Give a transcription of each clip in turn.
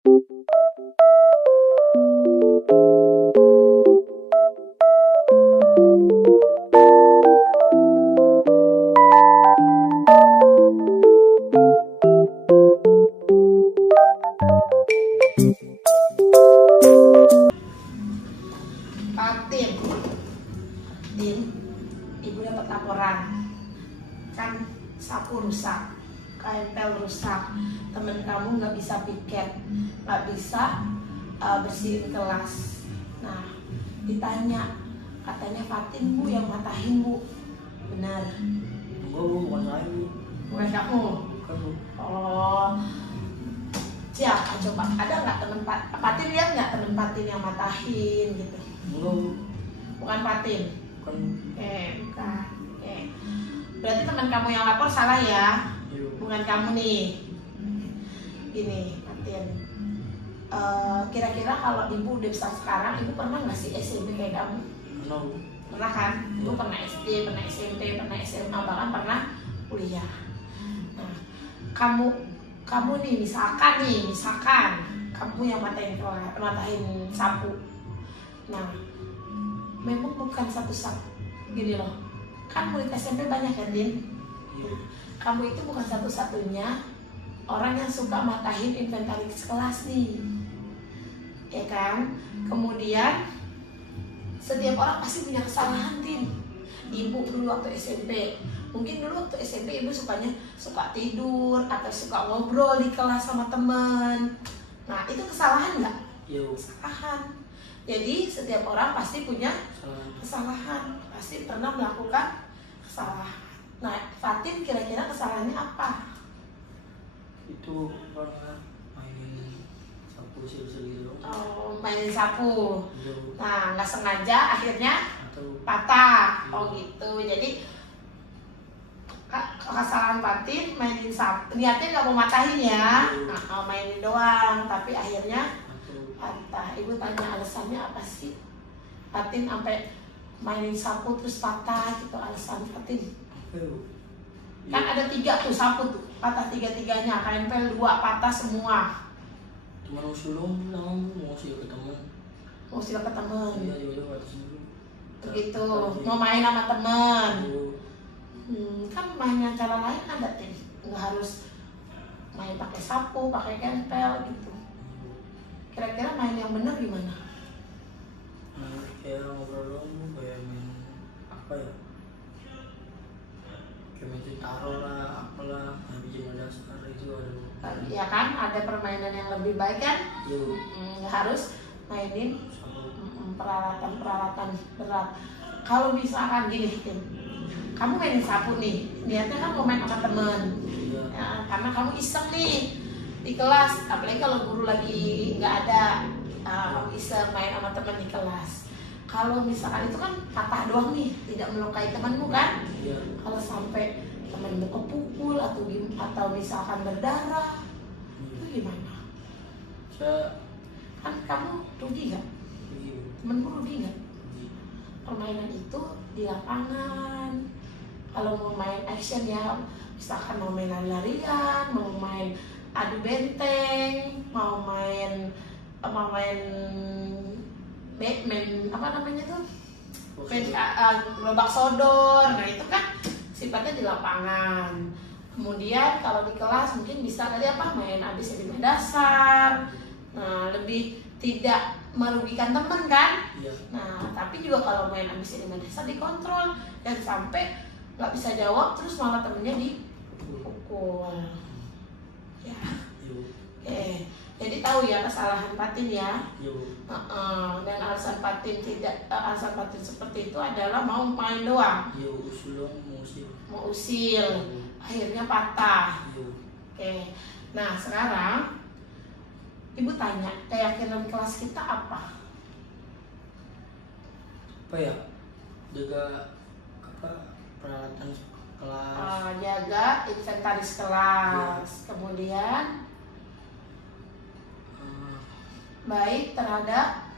Fatin, ibu dapat laporan, kan sapu rusak, KMPL rusak, temen kamu nggak bisa piket, nggak bisa bersihin kelas. Nah, ditanya, katanya Fatin bu yang matahin bu, benar? Enggak bu, bukan saya bu. Bukan kamu? Bukan bu. Oh, siapa coba? Ada nggak temen Fatin, lihat nggak temen Fatin yang matahin gitu? Enggak bu. Bukan Fatin? Bukan. Bukan. Berarti teman kamu yang lapor salah ya? Iya. Bukan kamu nih. Gini, Fatin. Kira-kira kalau ibu udah besar sekarang, ibu pernah nggak sih SMP kayak kamu? Pernah bu. Pernah kan? Ibu Iya. pernah SD, pernah SMP, pernah SMA, bahkan pernah kuliah. Nah, kamu nih misalkan kamu yang matahin sapu. Nah, memang bukan satu sapu. Gini loh, kan murid SMP banyak kan, Din? Iya. Kamu itu bukan satu-satunya orang yang suka matahin inventaris kelas nih, ya kan? Kemudian setiap orang pasti punya kesalahan, Din. Ibu dulu waktu SMP, mungkin dulu waktu SMP ibu suka tidur atau suka ngobrol di kelas sama temen. Nah, itu kesalahan nggak? Iya bu. Kesalahan. Jadi setiap orang pasti punya Salah. kesalahan, pasti pernah melakukan kesalahan. Nah, Fatin kira-kira kesalahannya apa? Itu pernah mainin sapu sil-sil gitu. Oh, mainin sapu. Iya bu. Nah, nggak sengaja akhirnya Atau patah. Oh gitu. Jadi kesalahan Fatin mainin sapu. Niatnya nggak mau matahin ya, mau mainin doang. Tapi akhirnya patah. Ibu tanya alasannya apa sih? Fatin sampai mainin sapu terus patah gitu, alasan Fatin. apa ya bu? Kan ada 3 tuh sapu tuh, patah 3-tiganya, KMPL 2 patah semua. Cuma usulung bilang mau usil ke temen. Mau sila ke temen. Iya yaudah kata sendiri. Begitu, mau main sama temen. Iya. Kan main yang cara lain ada Tin, nggak harus main pakai sapu, pakai KMPL gitu. Kira-kira main yang benar gimana? Nah, kayak ngobrol dong bu, kayak main apa ya? Kayak main taro lah, apalah, yang bikin dasar itu ada bu. Ya kan, ada permainan yang lebih baik kan? Iya bu. Nggak harus mainin Sama peralatan-peralatan berat. Kalau misalkan gini, Tin, kamu mainin sapu nih, niatnya kan mau main sama temen. iya. Ya, karena kamu iseng nih di kelas, apalagi kalau guru lagi nggak ada, kamu iseng main sama temen di kelas. Kalau misalkan itu kan patah doang nih, tidak melukai temanmu kan? Iya. Kalau sampai temenmu kepukul atau misalkan berdarah, itu gimana? Saya Kan kamu rugi nggak? pergi bu. Temenmu rugi nggak? Pergi. Permainan itu di lapangan. Kalau mau main action ya, misalkan mau main lari-larian, mau main adu benteng, mau main Batman, apa namanya tuh? Gerobak sodor. Nah, itu kan sifatnya di lapangan. Kemudian kalau di kelas mungkin bisa tadi apa? Main ABCD dasar. Nah, lebih tidak merugikan teman kan? Iya. Nah, tapi juga kalau main ABCD dasar dikontrol, dan sampai nggak bisa jawab terus malah temennya dipukul. Ya, Iya bu. jadi tahu ya kesalahan Fatin ya. Iya bu. Dan alasan Fatin seperti itu adalah mau main doang, Iya bu, usulung mau usil. mau usil, akhirnya patah. Iya bu. Oke, nah sekarang ibu tanya, keyakinan kelas kita apa? Apa ya? Jaga apa peralatan kelas. Jaga inventaris kelas, kemudian baik terhadap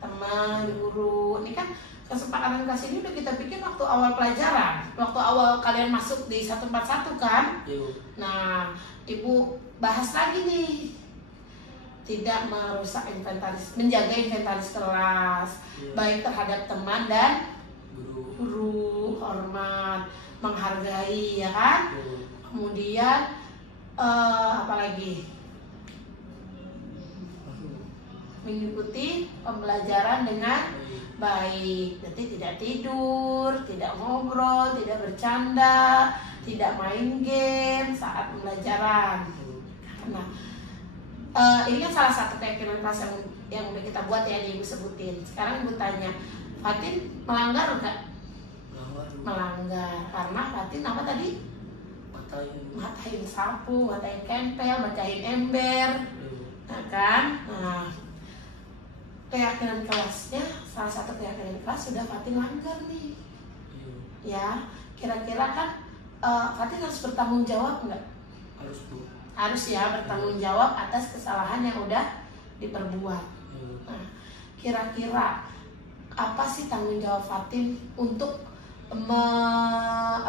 teman, guru. Ini kan kesepakatan kelas ini udah kita bikin waktu awal pelajaran, waktu awal kalian masuk di 141 kan. Iya bu. Nah, ibu bahas lagi nih, tidak merusak inventaris, menjaga inventaris kelas, baik terhadap teman dan guru, hormat, menghargai, ya kan? Kemudian apalagi? Mengikuti pembelajaran dengan baik, berarti tidak tidur, tidak ngobrol, tidak bercanda, tidak main game saat pembelajaran. Nah, ini kan salah satu keyakinan kelas yang udah kita buat ya, Ibu sebutin. Sekarang Ibu tanya, Fatin melanggar enggak? Melanggar, karena Fatin apa tadi? Matain sapu, matain kempel, matain ember, nah kan? Nah, keyakinan kelasnya, salah satu keyakinan kelas sudah Fatin langgar nih. Ya, kira-kira kan Fatin harus bertanggung jawab nggak? Harus, Bu. Harus ya, bertanggung jawab atas kesalahan yang udah diperbuat. Nah, kira-kira apa sih tanggung jawab Fatin untuk mau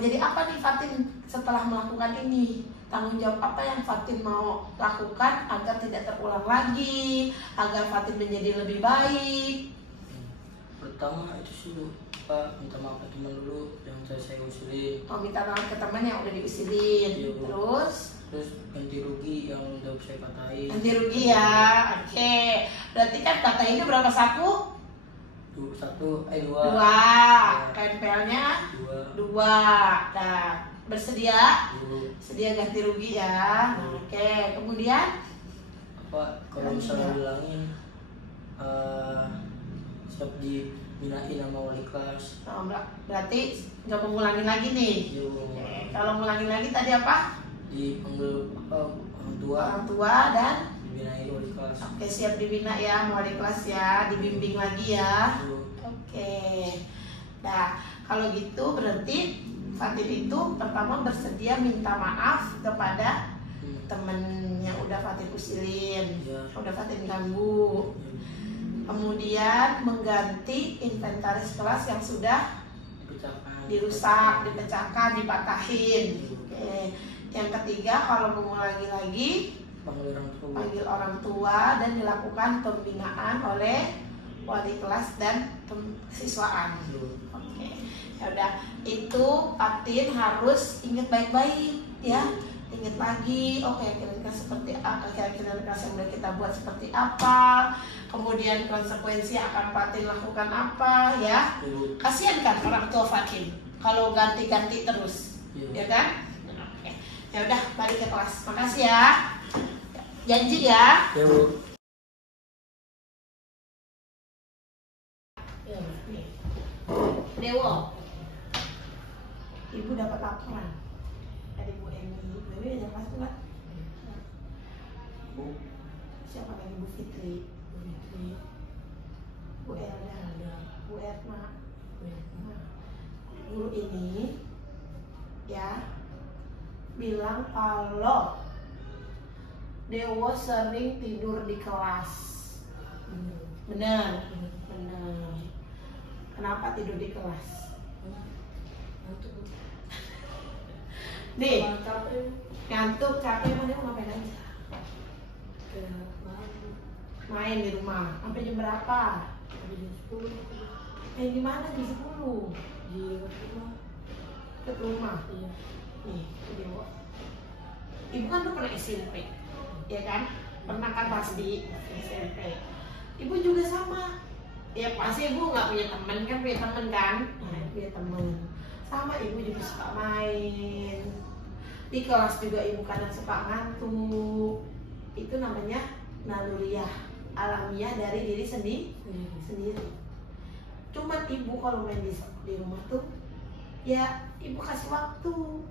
jadi apa nih Fatin setelah melakukan ini? Tanggung jawab apa yang Fatin mau lakukan agar tidak terulang lagi, agar Fatin menjadi lebih baik? Pertama itu sih, Bu, minta maaf ke teman dulu yang saya usilin. Oh, minta maaf ke teman yang udah diusilin. Iya, Bu. Terus ganti rugi yang udah saya patahin. ganti rugi ya, oke. Berarti kan patahinnya berapa sapu? Dua. Dua. Kempelnya? Dua. Nah, bersedia? Sedia ganti rugi ya. Nah, oke. Kemudian? Kalau misalnya bilangin siap dibinain sama wali kelas. Oh, berarti nggak mau ngulangin lagi nih? Oke. Kalau ngulangin lagi tadi apa? Dipanggil orang tua dan? Dibinain wali kelas. Oke, siap dibina ya sama wali kelas ya, dibimbing lagi ya. Oke. Nah, kalau gitu berarti Fatin itu pertama bersedia minta maaf kepada temen yang udah Fatin usilin, udah Fatin ganggu. Kemudian mengganti inventaris kelas yang sudah dirusak, dipecahkan, dipatahin. Oke. Yang ketiga, kalau mengulangi lagi, panggil orang tua dan dilakukan pembinaan oleh wali kelas dan siswaan. Oke. Ya udah, itu Fatin harus ingat baik-baik ya. Ingat lagi, kira-kira seperti apa, kira-kira yang udah kita buat seperti apa, kemudian konsekuensi akan Fatin lakukan apa ya. Kasihan kan orang tua Fatin kalau ganti-ganti terus, ya kan? Oke. Ya udah, balik ke kelas. Makasih ya. Janji ya. Ya, Bu. Dewo, Ibu dapat laporan dari Bu Emi. Bu Emi ada kelas enggak? Bu, siapa lagi? Bu Fitri, Bu Erna, Bu Erna. Guru ini ya bilang kalau Dewo sering tidur di kelas. Benar. Kenapa tidur di kelas? Nih, ngantuk, capek, mana mau ngapain aja? Main di rumah. Sampai jam berapa? Jam 10. Main di mana jam 10? Di rumah. Ke rumah? Iya. Nih, Dewo. Ibu kan tuh pernah SMP, ya kan? Pernah kan pasti SMP. Ibu juga sama. Ya pasti ibu nggak punya teman kan, punya teman kan? Nah, punya teman. Sama ibu juga suka main. Di kelas juga ibu kadang suka ngantuk. Itu namanya naluriah alamiah dari diri sendiri. Cuman ibu kalau main di rumah tuh, ya ibu kasih waktu.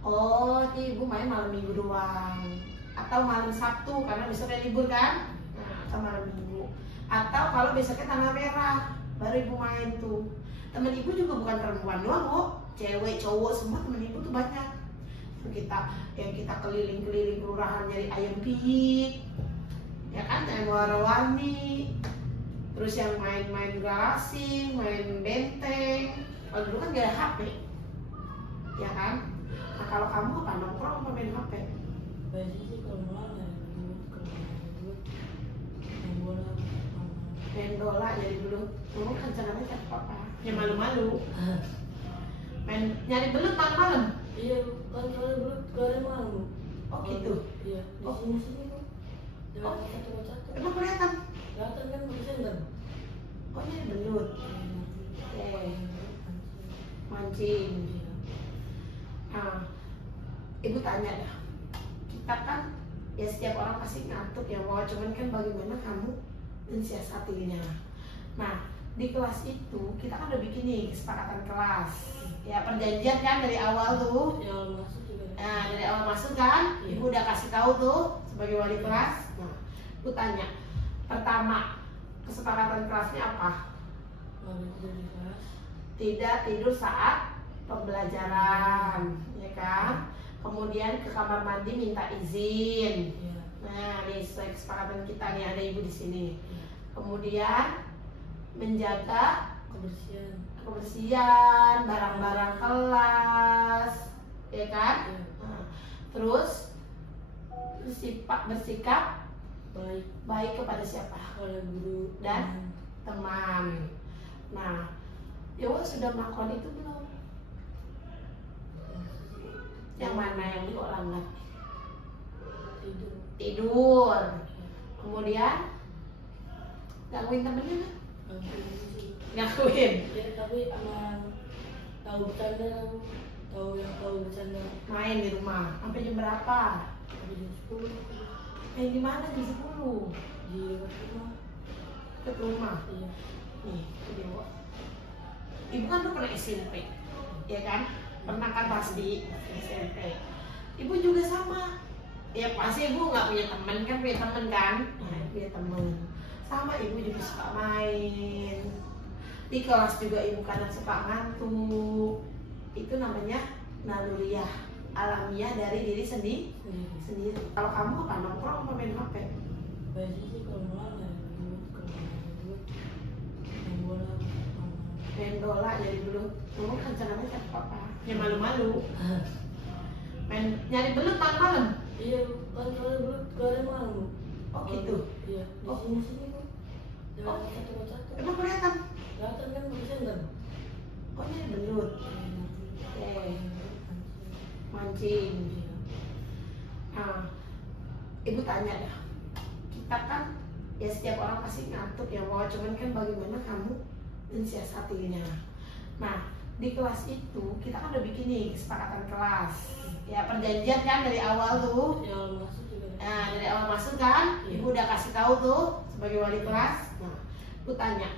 Oh, ibu main malam minggu doang, atau malam Sabtu karena besoknya libur kan? Nah, atau malam minggu. Atau kalau besoknya tanggal merah, baru ibu main tuh. Temen ibu juga bukan perempuan doang kok, cewek, cowok, semua temen ibu tuh banyak. Yang kita keliling-keliling kelurahan nyari ayam pik, ya kan, yang warna-warni. Terus yang main-main galasing, main benteng. Kalau dulu kan gak ada HP, ya kan? Nah kalau kamu apa, nongkrong apa main HP? apa-apa. Ya malu-malu. Main nyari belut malam-malam. Iya, kan kalau belut keluar malam. Oh gitu. Iya, di Oh. sini kok. Oh. Satu-satu. Emang kelihatan? Kelihatan kan bisa enggak? Oh nyari belut. Oke. Mancing. Nah, ibu tanya dah. Kita kan ya setiap orang pasti ngantuk ya mau, cuman kan bagaimana kamu mensiasatinya. Nah, di kelas itu kita kan udah bikin nih kesepakatan kelas. Ya perjanjian kan dari awal tuh. Ya masuk juga. Nah, dari awal masuk kan, ibu udah kasih tahu tuh sebagai wali kelas. Nah, ibu tanya, pertama kesepakatan kelasnya apa? Nggak tidur di kelas. Tidak tidur saat pembelajaran, ya kan? Kemudian ke kamar mandi minta izin. Iya. Nah, ini sesuai kesepakatan kita nih, ada ibu di sini. Iya. Kemudian menjaga Kebersihan. barang-barang kelas, ya kan? Iya. Nah, terus bersikap baik kepada siapa? Kalau guru Dan teman. Nah, Dewa sudah melakukan itu belum? Yang mana yang Dewa langgar? tidur. Tidur. Kemudian gangguin temennya nggak? Gangguin. Ya tapi aman. Tahu bercanda, tahu bercanda. Main di rumah. Sampai jam berapa? Sampai jam 10. Main di mana jam 10? Di rumah. Ke rumah. Iya. Nih, ke Dewa. Ibu kan tuh pernah SMP, ya kan? Pernah kan pasti SMP. Ibu juga sama. Ya pasti ibu nggak punya teman kan, punya teman kan? Nah, punya teman. Sama ibu juga suka main. Di kelas juga ibu kadang suka ngantuk. Itu namanya naluriah alamiah dari diri sendiri. Kalau kamu apa nongkrong apa main HP? Biasanya sih kalau malam ya dulu main bola. Main bola jadi belut. Kamu rencananya siapa apa? Ya malu-malu. Main nyari belut malam-malam. Iya, kan kalau belut keluar malam. Oh gitu. Iya, di Oh. sini kok. Oh. Satu-satu. Emang kelihatan? Kelihatan kan bisa enggak? Oh nyari belut. Oke. Mancing. Iya. Nah, ibu tanya dah. Kita kan ya setiap orang pasti ngantuk ya mau, cuman kan bagaimana kamu mensiasatinya. Nah, di kelas itu kita kan udah bikin nih kesepakatan kelas. Ya perjanjian kan dari awal tuh. Ya masuk juga. Nah, dari awal masuk kan, ibu udah kasih tahu tuh sebagai wali kelas. Nah, ibu tanya,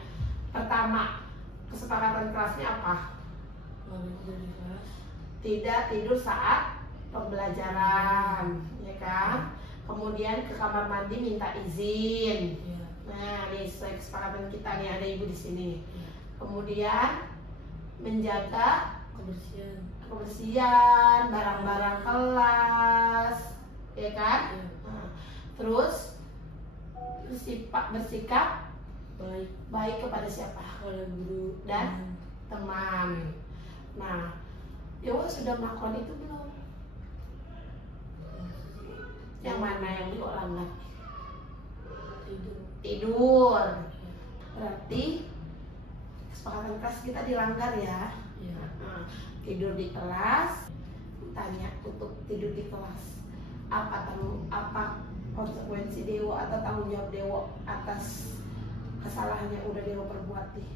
pertama kesepakatan kelasnya apa? Nggak tidur di kelas. Tidak tidur saat pembelajaran, ya kan? Kemudian ke kamar mandi minta izin. Iya. Nah, ini sesuai kesepakatan kita nih, ada ibu di sini. Iya. Kemudian menjaga Kebersihan. barang-barang kelas, ya kan? Iya. Nah, terus bersikap baik kepada siapa? Kalau guru Dan teman. Nah, Dewa sudah melakukan itu belum? Yang mana yang Dewa langgar? tidur. Tidur. Berarti kesepakatan kelas kita dilanggar ya. Iya. Nah, tidur di kelas. Tanya untuk tidur di kelas, apa konsekuensi Dewa atau tanggung jawab Dewa atas kesalahan yang udah Dewa perbuat nih?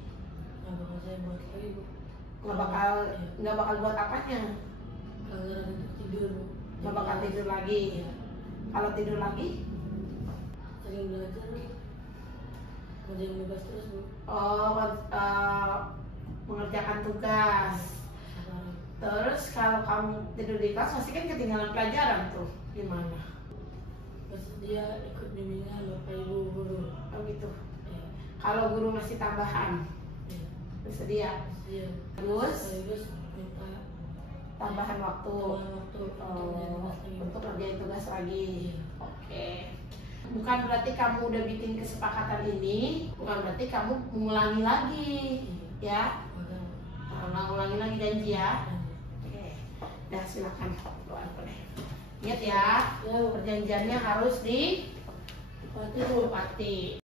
Nggak bakal saya buat lagi bu. Nggak bakal buat apanya? Kalau ada tidur. Nggak bakal tidur lagi. Iya. Kalau tidur lagi, Sering belajar. Kerjaan bebas terus bu. mengerjakan tugas. Sekarang. Terus kalau kamu tidur di kelas pasti kan ketinggalan pelajaran tuh, gimana? Terus dia ikut bimbingan bapak ibu guru. Oh gitu. Iya. Kalau guru ngasih tambahan, Iya. bersedia. Iya. Terus Sekaligus minta tambahan waktu. tambahan waktu Untuk ngerjain tugas lagi. Iya. Oke. Bukan berarti kamu udah bikin kesepakatan ini, bukan berarti kamu mengulangi lagi, ya? Ulangi lagi janji ya. Oke. Dah silakan doa boleh. Ingat ya, perjanjiannya harus ditepati.